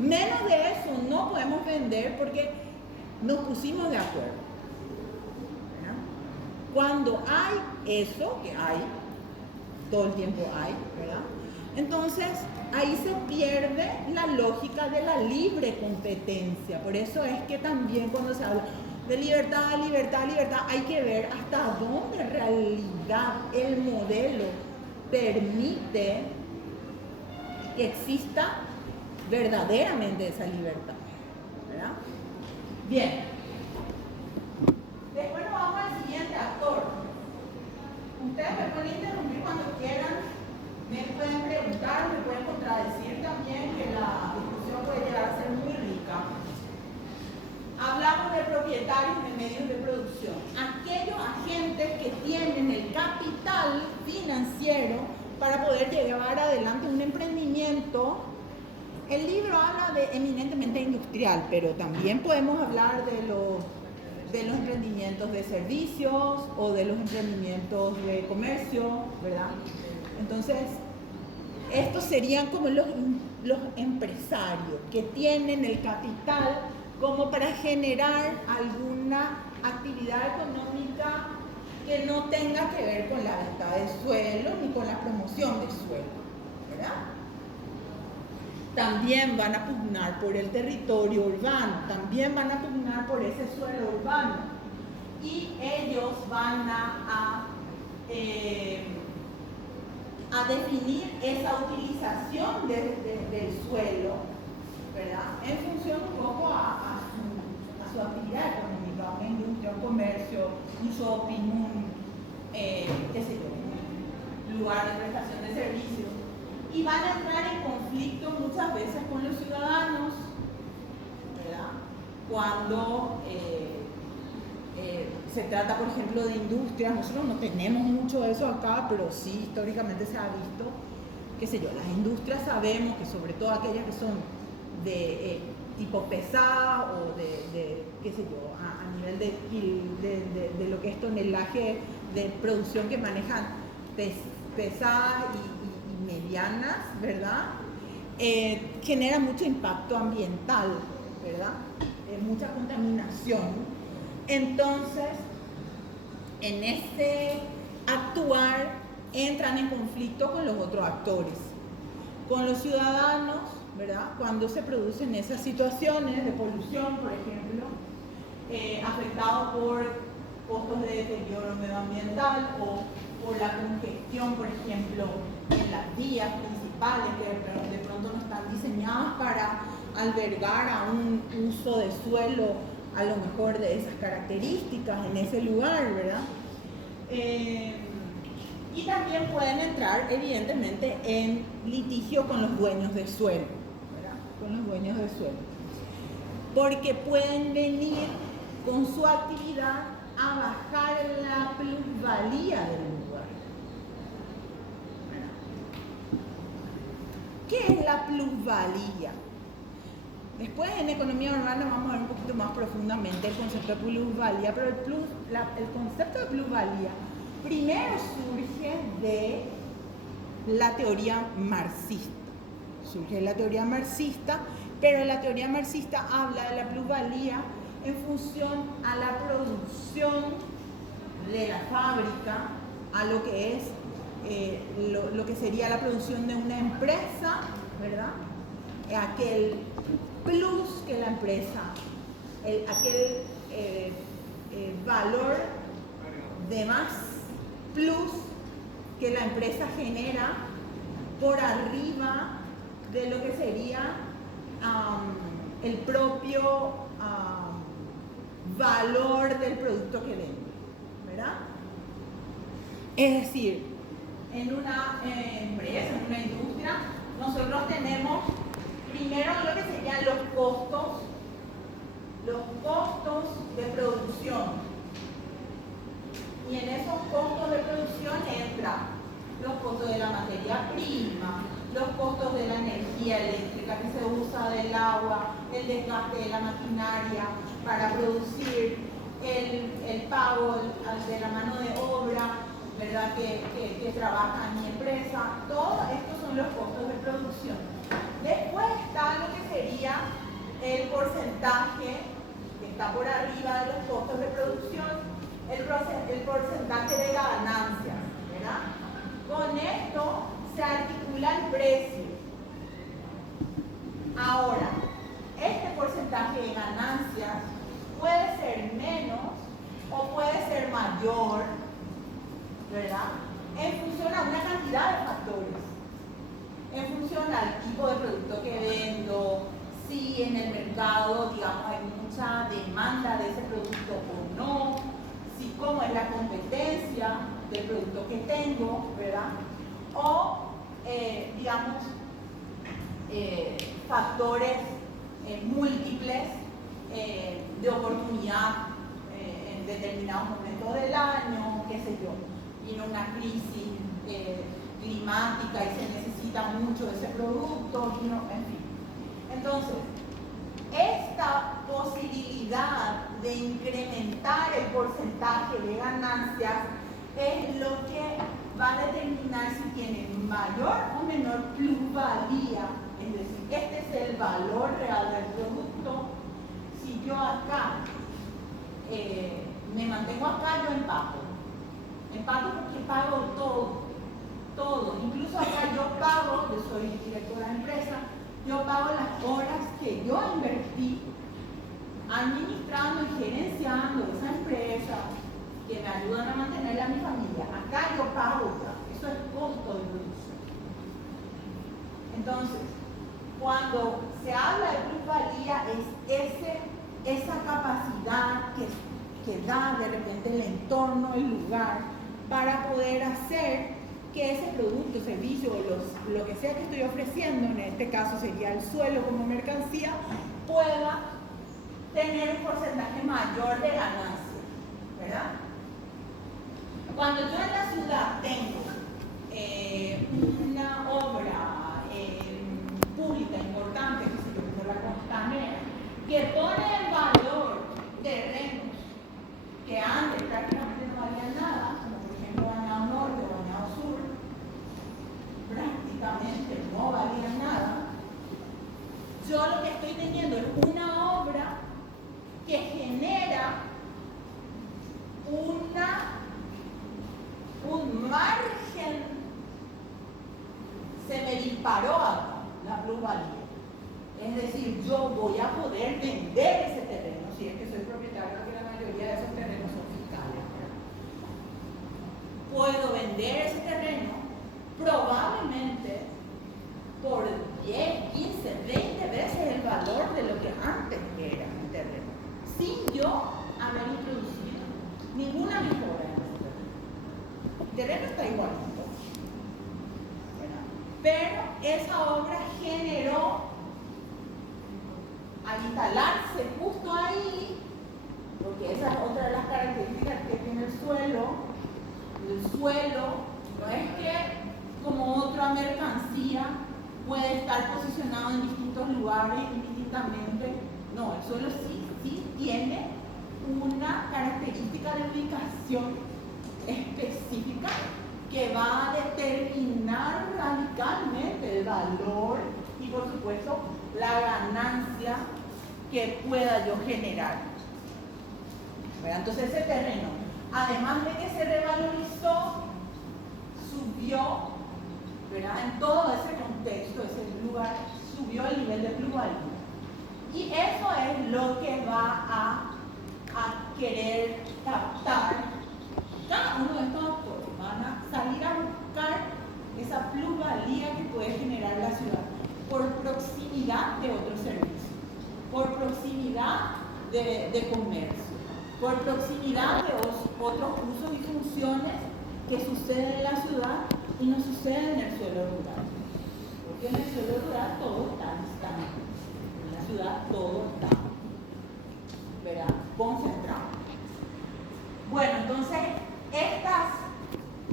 Menos de eso no podemos vender porque nos pusimos de acuerdo. Cuando hay eso, que hay, todo el tiempo hay, ¿verdad? Entonces, ahí se pierde la lógica de la libre competencia. Por eso es que también cuando se habla de libertad, libertad, libertad, hay que ver hasta dónde en realidad el modelo permite que exista verdaderamente esa libertad, ¿verdad? Bien. Después nos vamos al siguiente actor. Ustedes me pueden interrumpir cuando quieran, me pueden preguntar, me pueden contradecir también, que la discusión puede llegar a ser muy rica. Hablamos de propietarios de medios de producción, aquellos agentes que tienen el capital financiero para poder llevar adelante un emprendimiento. El libro habla de eminentemente industrial, pero también podemos hablar de los emprendimientos de servicios o de los emprendimientos de comercio, ¿verdad? Entonces, estos serían como los empresarios que tienen el capital como para generar alguna actividad económica que no tenga que ver con la venta de suelo ni con la promoción de suelo, ¿verdad? También van a pugnar por el territorio urbano, también van a pugnar por ese suelo urbano, y ellos van a definir esa utilización del suelo, ¿verdad? En función un poco a su actividad económica, una industria, un comercio, un shopping, qué sé yo, un lugar de prestación de servicios. Y van a entrar en conflicto muchas veces con los ciudadanos, ¿verdad? Cuando se trata, por ejemplo, de industrias. Nosotros no tenemos mucho de eso acá, pero sí históricamente se ha visto, qué sé yo, las industrias sabemos que sobre todo aquellas que son de tipo pesada o de qué sé yo, a nivel de lo que es tonelaje de producción que manejan pesadas y medianas, ¿verdad? Genera mucho impacto ambiental, ¿verdad? Mucha contaminación. Entonces, en ese actuar entran en conflicto con los otros actores, con los ciudadanos, ¿verdad? Cuando se producen esas situaciones de polución, por ejemplo, afectados por costos de deterioro medioambiental o por la congestión, por ejemplo, en las vías principales que de pronto no están diseñadas para albergar a un uso de suelo a lo mejor de esas características en ese lugar, ¿verdad? Y también pueden entrar, evidentemente, en litigio con los dueños del suelo, ¿verdad? Con los dueños del suelo. Porque pueden venir con su actividad a bajar la plusvalía del lugar. ¿Qué es la plusvalía? Después en economía urbana vamos a ver un poquito más profundamente el concepto de plusvalía, pero el concepto de plusvalía primero surge de la teoría marxista. Surge de la teoría marxista, pero la teoría marxista habla de la plusvalía en función a la producción de la fábrica, a lo que es lo que sería la producción de una empresa, ¿verdad? Aquel plus que la empresa, aquel valor de más plus que la empresa genera por arriba de lo que sería el propio valor del producto que vende, ¿verdad? Es decir, en una empresa, en una industria, nosotros tenemos primero lo que serían los costos de producción. Y en esos costos de producción entran los costos de la materia prima, los costos de la energía eléctrica que se usa, del agua, el desgaste de la maquinaria para producir, el pago de la mano de obra, ¿verdad? que trabaja en mi empresa. Todos estos son los costos de producción. Después está lo que sería el porcentaje que está por arriba de los costos de producción, el porcentaje de ganancias, ¿verdad? Con esto se articula el precio. Ahora, este porcentaje de ganancias puede ser menos o puede ser mayor, ¿verdad? En función a una cantidad de factores. En función al tipo de producto que vendo, si en el mercado, digamos, hay mucha demanda de ese producto o no, si cómo es la competencia del producto que tengo, ¿verdad? O, digamos, factores múltiples de oportunidad en determinados momentos del año, qué sé yo, vino una crisis climática y se necesita mucho de ese producto, en fin. Entonces, esta posibilidad de incrementar el porcentaje de ganancias es lo que va a determinar si tiene mayor o menor plusvalía, es decir, este es el valor real del producto. Si yo acá me mantengo acá, yo empaco. Empato porque pago todo. Incluso acá yo pago, yo soy directora de empresa, yo pago las horas que yo invertí administrando y gerenciando esa empresa que me ayudan a mantener a mi familia. Acá yo pago ya, eso es costo de producción. Entonces, cuando se habla de plusvalía es esa capacidad que da de repente el entorno, el lugar, para poder hacer que ese producto, servicio o lo que sea que estoy ofreciendo, en este caso sería el suelo como mercancía, pueda tener un porcentaje mayor de ganancia, ¿verdad? Cuando yo en la ciudad tengo una obra pública importante, que se llama la Costanera, que pone en valor terrenos que antes prácticamente no valían nada, como por ejemplo Bañado Norte o Bañado Sur, prácticamente no valían nada, yo lo que estoy teniendo es una obra que genera un margen, se me disparó acá la plusvalía. Es decir, yo voy a poder vender ese terreno, si es que soy propietario, que la mayoría de esos terrenos son fiscales. Puedo vender ese terreno probablemente por 10, 15, 20 veces el valor de lo que antes era el terreno, sin yo haber introducido ninguna mejora en ese terreno. El terreno está igualito, ¿verdad? Pero esa obra generó, al instalarse justo ahí, porque esa es otra de las características que tiene el suelo no es que como otra mercancía puede estar posicionado en distintos lugares indistintamente. No, el suelo sí tiene una característica de ubicación específica que va a determinar radicalmente el valor y por supuesto la ganancia que pueda yo generar. Entonces ese terreno, además de que se revalorizó, subió, ¿verdad? En todo ese contexto, ese lugar, subió el nivel de plusvalía. Y eso es lo que va a querer captar cada uno de estos actores. Van a salir a buscar esa plusvalía que puede generar la ciudad por proximidad de otros servicios, por proximidad de comercio, por proximidad de otros usos y funciones que suceden en la ciudad y no suceden en el suelo rural. Porque en el suelo rural todo está distante, en la ciudad todo está, ¿verdad?, concentrado. Bueno, entonces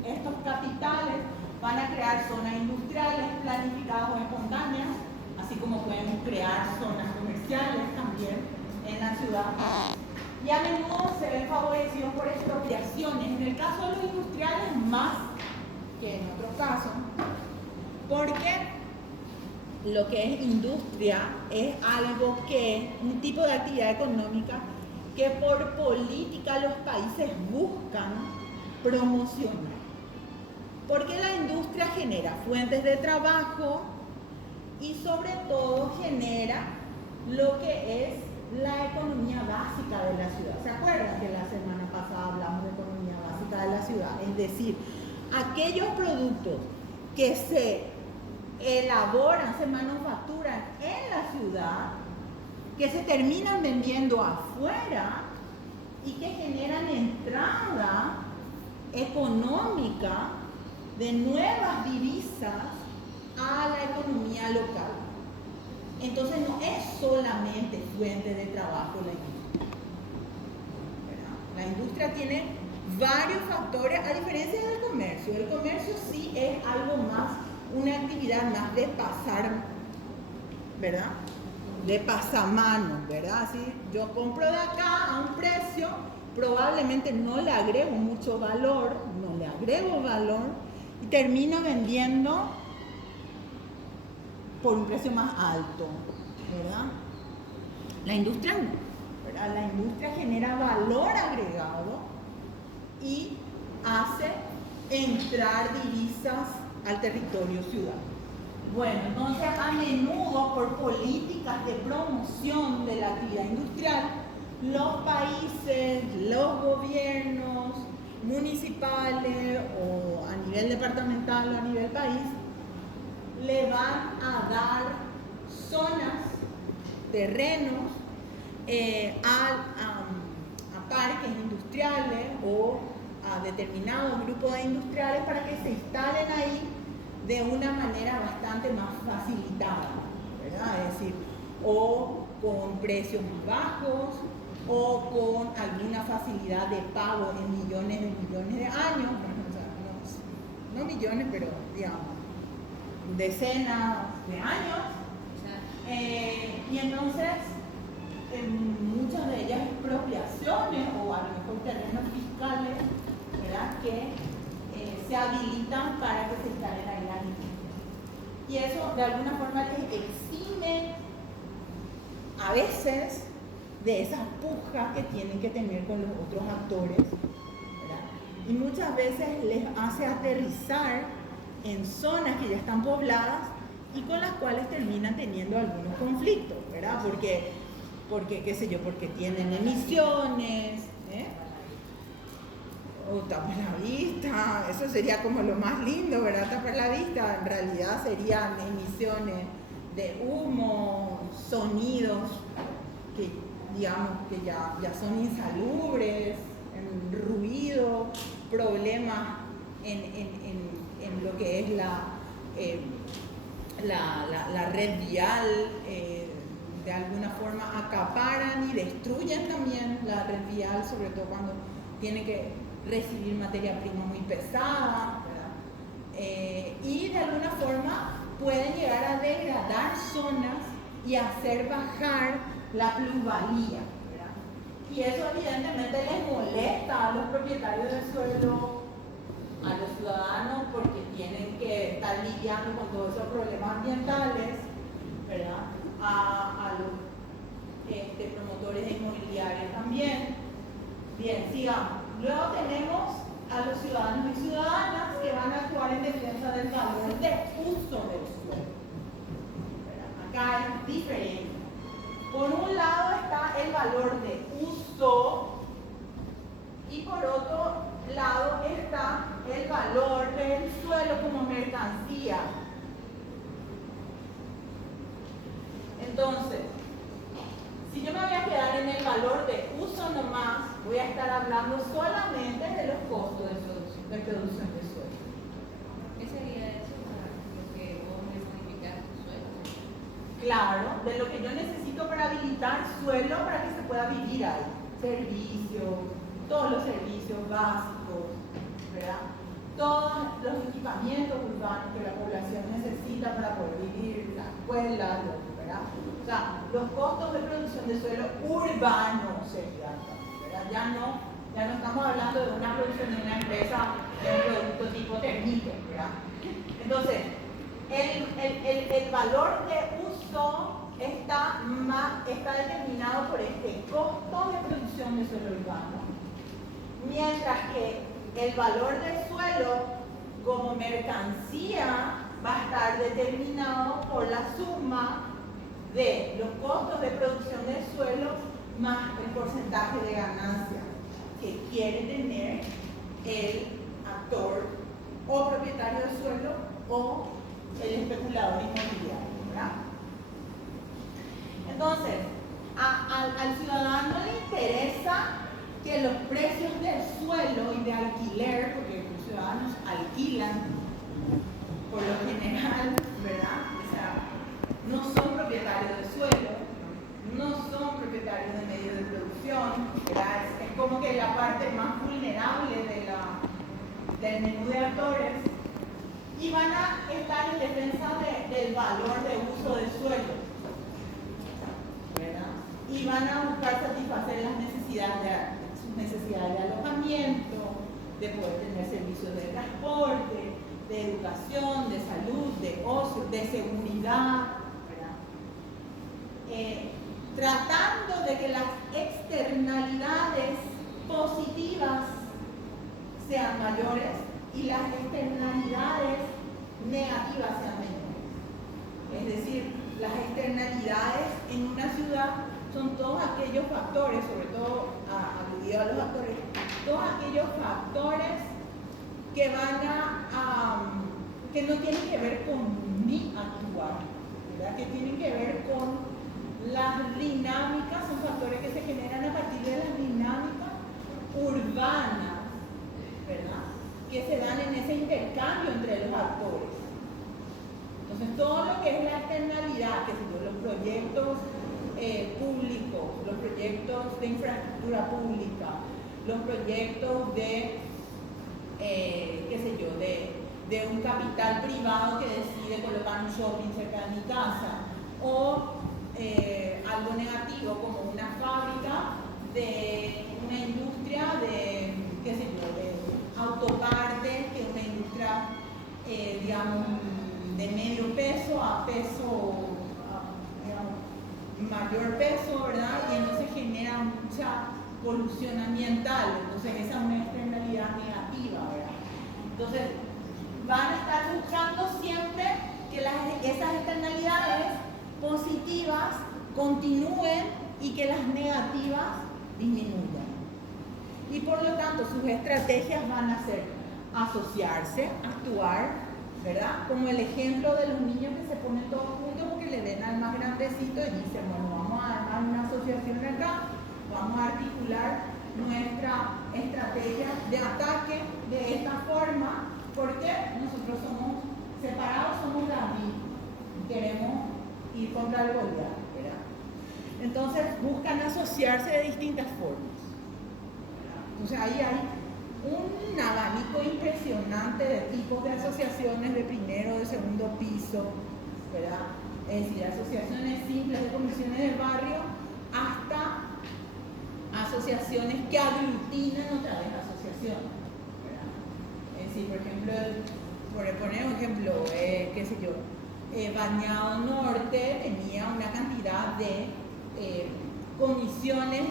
estos capitales van a crear zonas industriales planificadas o espontáneas, así como pueden crear zonas comerciales también en la ciudad. Y a menudo se ven favorecidos por expropiaciones, en el caso de los industriales más que en otros casos, porque lo que es industria es algo un tipo de actividad económica que por política los países buscan promocionar. Porque la industria genera fuentes de trabajo y sobre todo genera lo que es la economía básica de la ciudad. ¿Se acuerdan que la semana pasada hablamos de economía básica de la ciudad? Es decir, aquellos productos que se elaboran, se manufacturan en la ciudad, que se terminan vendiendo afuera y que generan entrada económica de nuevas divisas a la economía local. Entonces no es solamente fuente de trabajo la industria, ¿verdad? La industria tiene varios factores, a diferencia del comercio. El comercio sí es algo más, una actividad más de pasar, ¿verdad?, de pasamano, ¿verdad? Así, yo compro de acá a un precio, probablemente no le agrego mucho valor, y termino vendiendo por un precio más alto, ¿verdad? La industria no, ¿verdad? La industria genera valor agregado y hace entrar divisas al territorio ciudadano. Bueno, entonces a menudo por políticas de promoción de la actividad industrial, los países, los gobiernos municipales o a nivel departamental o a nivel país, le van a dar zonas, terrenos a parques industriales o a determinados grupos de industriales para que se instalen ahí de una manera bastante más facilitada, ¿verdad? Es decir, o con precios más bajos o con alguna facilidad de pago en millones de años, o sea, no millones, pero digamos, decenas de años. Y entonces, muchas de ellas expropiaciones o a lo mejor terrenos fiscales, ¿verdad?, que se habilitan para que se instalen ahí la industria. Y eso de alguna forma les exime a veces de esas pujas que tienen que tener con los otros actores, ¿verdad? Y muchas veces les hace aterrizar en zonas que ya están pobladas y con las cuales terminan teniendo algunos conflictos, ¿verdad? Porque qué sé yo, porque tienen emisiones, o tapar la vista, eso sería como lo más lindo, ¿verdad? Tapar la vista, en realidad serían emisiones de humo, sonidos que digamos que ya son insalubres, ruido, problemas en lo que es la red vial, de alguna forma acaparan y destruyen también la red vial, sobre todo cuando tiene que recibir materia prima muy pesada, ¿verdad? Y de alguna forma pueden llegar a degradar zonas y hacer bajar la plusvalía, ¿verdad? Y eso evidentemente les molesta a los propietarios del suelo, a los ciudadanos, porque tienen que estar lidiando con todos esos problemas ambientales, ¿verdad? A los promotores inmobiliarios también. Bien, sigamos. Luego tenemos a los ciudadanos y ciudadanas que van a actuar en defensa del valor de uso del suelo, ¿verdad? Acá es diferente. Por un lado está el valor de uso y por otro lado está el valor del suelo como mercancía. Entonces, si yo me voy a quedar en el valor de uso nomás, voy a estar hablando solamente de los costos de producción de suelo. ¿Qué sería eso para lo que vos necesitas suelo? Claro, de lo que yo necesito para habilitar suelo para que se pueda vivir ahí. Servicios, todos los servicios básicos, ¿verdad? Todos los equipamientos urbanos que la población necesita para poder vivir, las escuelas, ¿verdad? O sea, los costos de producción de suelo urbano serían, ¿verdad? Ya no estamos hablando de una producción de una empresa de un producto tipo termite, ¿verdad? Entonces, el valor de uso está determinado por este costo de producción de suelo urbano, mientras que el valor del suelo como mercancía va a estar determinado por la suma de los costos de producción del suelo más el porcentaje de ganancia que quiere tener el actor o propietario del suelo o el especulador inmobiliario, ¿verdad? Entonces, al ciudadano le interesa que los precios del suelo y de alquiler, porque los ciudadanos alquilan por lo general, ¿verdad? O sea, no son propietarios del suelo, no son propietarios de medios de producción, ¿verdad? Es como que la parte más vulnerable del menú de actores, y van a estar en defensa del valor de uso del suelo, ¿verdad? Y van a buscar satisfacer sus necesidades de alojamiento, de poder tener servicios de transporte, de educación, de salud, de ocio, de seguridad, ¿verdad? Tratando de que las externalidades positivas sean mayores y las externalidades negativas sean menores. Es decir, las externalidades en una ciudad son todos aquellos factores, sobre todo aludido a los actores, todos aquellos factores que que no tienen que ver con mi actuar, ¿verdad? Que tienen que ver con las dinámicas, son factores que se generan a partir de las dinámicas urbanas, ¿verdad? Que se dan en ese intercambio entre los actores. Entonces, todo lo que es la externalidad, que son los proyectos públicos, los proyectos de infraestructura pública, los proyectos de, de un capital privado que decide colocar un shopping cerca de mi casa, o algo negativo como una fábrica de una industria de, de autopartes, que es una industria, digamos, de medio peso a peso, mayor peso, ¿verdad? Y entonces genera mucha polución ambiental, entonces esa es una externalidad negativa, ¿verdad? Entonces van a estar buscando siempre que esas externalidades positivas continúen y que las negativas disminuyan. Y por lo tanto sus estrategias van a ser asociarse, actuar, ¿verdad? Como el ejemplo de los niños que se ponen todos juntos porque le ven al más grandecito y dicen, bueno, vamos a armar una asociación acá, vamos a articular nuestra estrategia de ataque de esta forma, porque nosotros somos separados, somos David, y queremos ir contra el Goliat, ¿verdad? Entonces buscan asociarse de distintas formas. Entonces ahí hay un abanico impresionante de tipos de asociaciones de primero, de segundo piso, ¿verdad? Es decir, asociaciones simples de comisiones de barrio hasta asociaciones que aglutinan otra vez asociaciones, ¿verdad? Es decir, por ejemplo, por poner un ejemplo, Bañado Norte tenía una cantidad de comisiones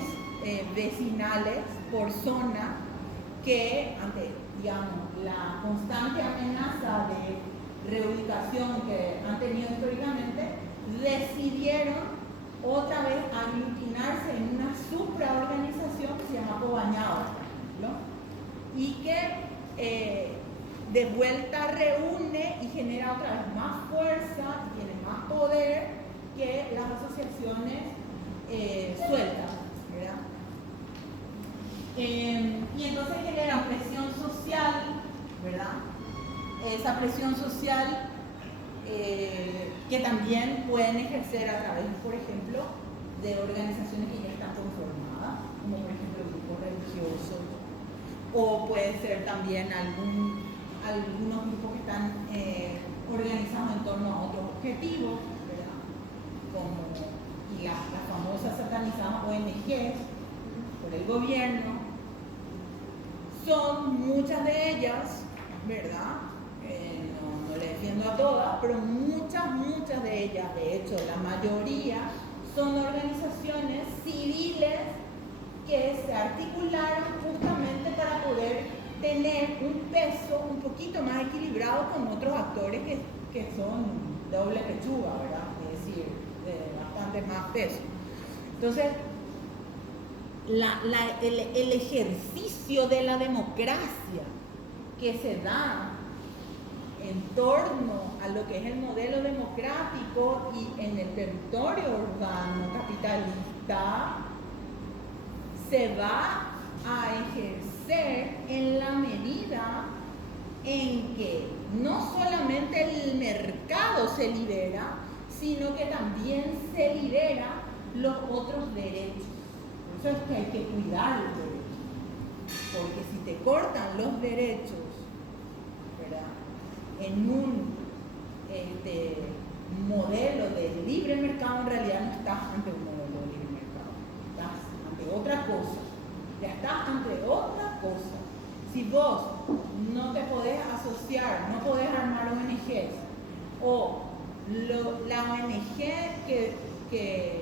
vecinales por zona que ante, digamos, la constante amenaza de reubicación que han tenido históricamente, decidieron otra vez aglutinarse en una supraorganización que se llama Cobañado, ¿no? Y que de vuelta reúne y genera otra vez más fuerza, tiene más poder que las asociaciones sueltas, ¿verdad? Y entonces generan presión social, ¿verdad? Esa presión social que también pueden ejercer a través, por ejemplo, de organizaciones que ya están conformadas, como por ejemplo grupos religiosos, o puede ser también algunos grupos que están organizados en torno a otros objetivos, ¿verdad? Como las famosas satanizadas ONGs por el gobierno. Son muchas de ellas, ¿verdad? No le defiendo a todas, pero muchas de ellas, de hecho la mayoría, son organizaciones civiles que se articularon justamente para poder tener un peso un poquito más equilibrado con otros actores que son doble pechuga, ¿verdad? Es decir, de bastante más peso. Entonces, el ejercicio de la democracia que se da en torno a lo que es el modelo democrático y en el territorio urbano capitalista se va a ejercer en la medida en que no solamente el mercado se libera, sino que también se libera los otros derechos. Por eso es que hay que cuidar los derechos, porque si te cortan los derechos, ¿verdad?, en un modelo de libre mercado, en realidad no estás ante un modelo de libre mercado, estás ante otra cosa, ya estás ante otra cosa. Si vos no te podés asociar, no podés armar ONGs, o la ONG que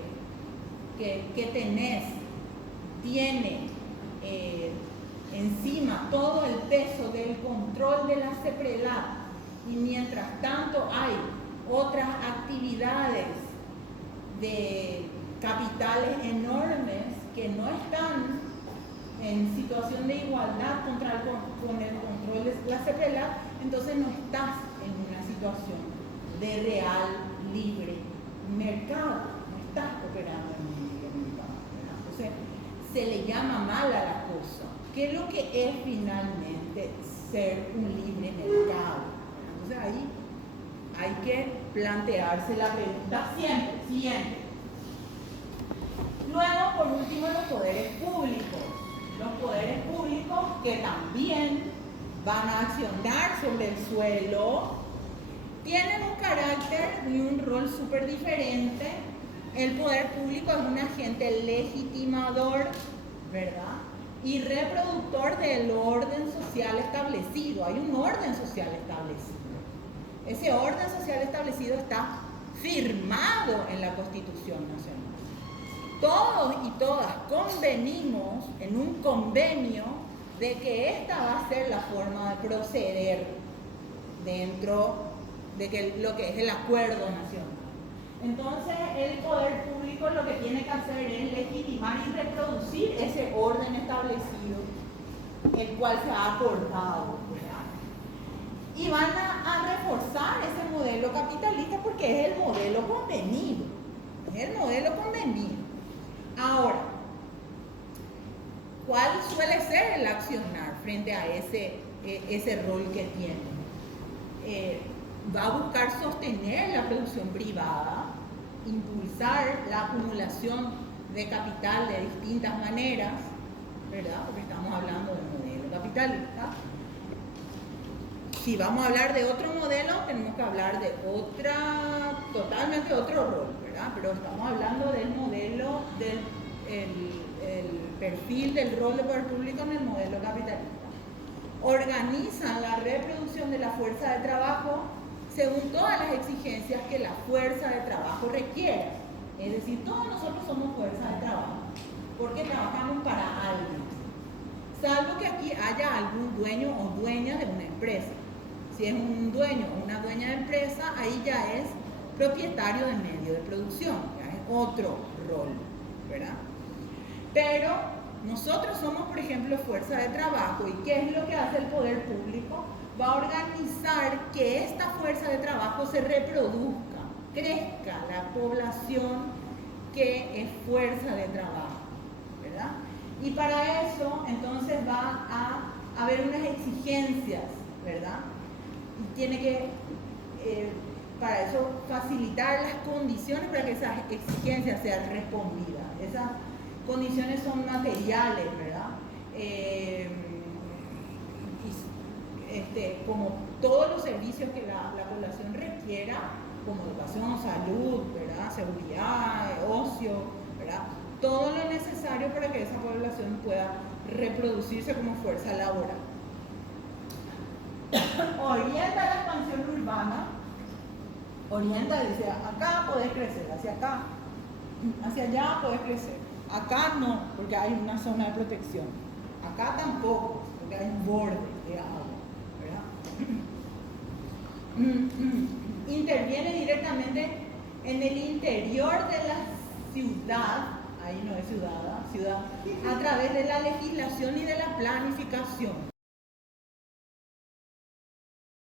tenés tiene encima todo el peso del control de la CEPRELAT, y mientras tanto hay otras actividades de capitales enormes que no están en situación de igualdad con el control de la CEPRELAT, entonces no estás en una situación de real, libre mercado, no estás operando en un libre mercado, ¿verdad? Entonces se le llama mal a la cosa. ¿Qué es lo que es finalmente ser un libre mercado? Entonces ahí hay que plantearse la pregunta siempre, siguiente. Luego, por último, los poderes públicos. Los poderes públicos que también van a accionar sobre el suelo, tienen un carácter y un rol súper diferente. El poder público es un agente legitimador, ¿verdad? Y reproductor del orden social establecido. Hay un orden social establecido. Ese orden social establecido está firmado en la Constitución Nacional. Todos y todas convenimos en un convenio de que esta va a ser la forma de proceder dentro de lo que es el acuerdo nacional. Entonces, el poder público lo que tiene que hacer es legitimar y reproducir ese orden establecido, el cual se ha acordado, ¿verdad? Y van a reforzar ese modelo capitalista porque es el modelo convenido. Es el modelo convenido. Ahora, ¿cuál suele ser el accionar frente a ese rol que tiene? Va a buscar sostener la producción privada, impulsar la acumulación de capital de distintas maneras, ¿verdad? Porque estamos hablando del modelo capitalista. Si vamos a hablar de otro modelo, tenemos que hablar de totalmente otro rol, ¿verdad? Pero estamos hablando del modelo, el perfil del rol de poder público en el modelo capitalista. Organizan la reproducción de la fuerza de trabajo según todas las exigencias que la fuerza de trabajo requiere. Es decir, todos nosotros somos fuerza de trabajo, porque trabajamos para alguien. Salvo que aquí haya algún dueño o dueña de una empresa. Si es un dueño o una dueña de empresa, ahí ya es propietario del medio de producción, ya es otro rol, ¿verdad? Pero nosotros somos, por ejemplo, fuerza de trabajo. ¿Y qué es lo que hace el poder público? Va a organizar que esta fuerza de trabajo se reproduzca, crezca la población que es fuerza de trabajo, ¿verdad? Y para eso, entonces, va a haber unas exigencias, ¿verdad? Y tiene que, para eso, facilitar las condiciones para que esas exigencias sean respondidas. Esas condiciones son materiales, ¿verdad? Como todos los servicios que la población requiera, como educación, salud, ¿verdad? Seguridad, ocio, ¿verdad? Todo lo necesario para que esa población pueda reproducirse como fuerza laboral. Orienta la expansión urbana, orienta, dice, acá podés crecer, hacia acá, hacia allá podés crecer, acá no, porque hay una zona de protección, acá tampoco, porque hay un borde de agua, ¿verdad? Interviene directamente en el interior de la ciudad, ahí no es ciudad, a través de la legislación y de la planificación.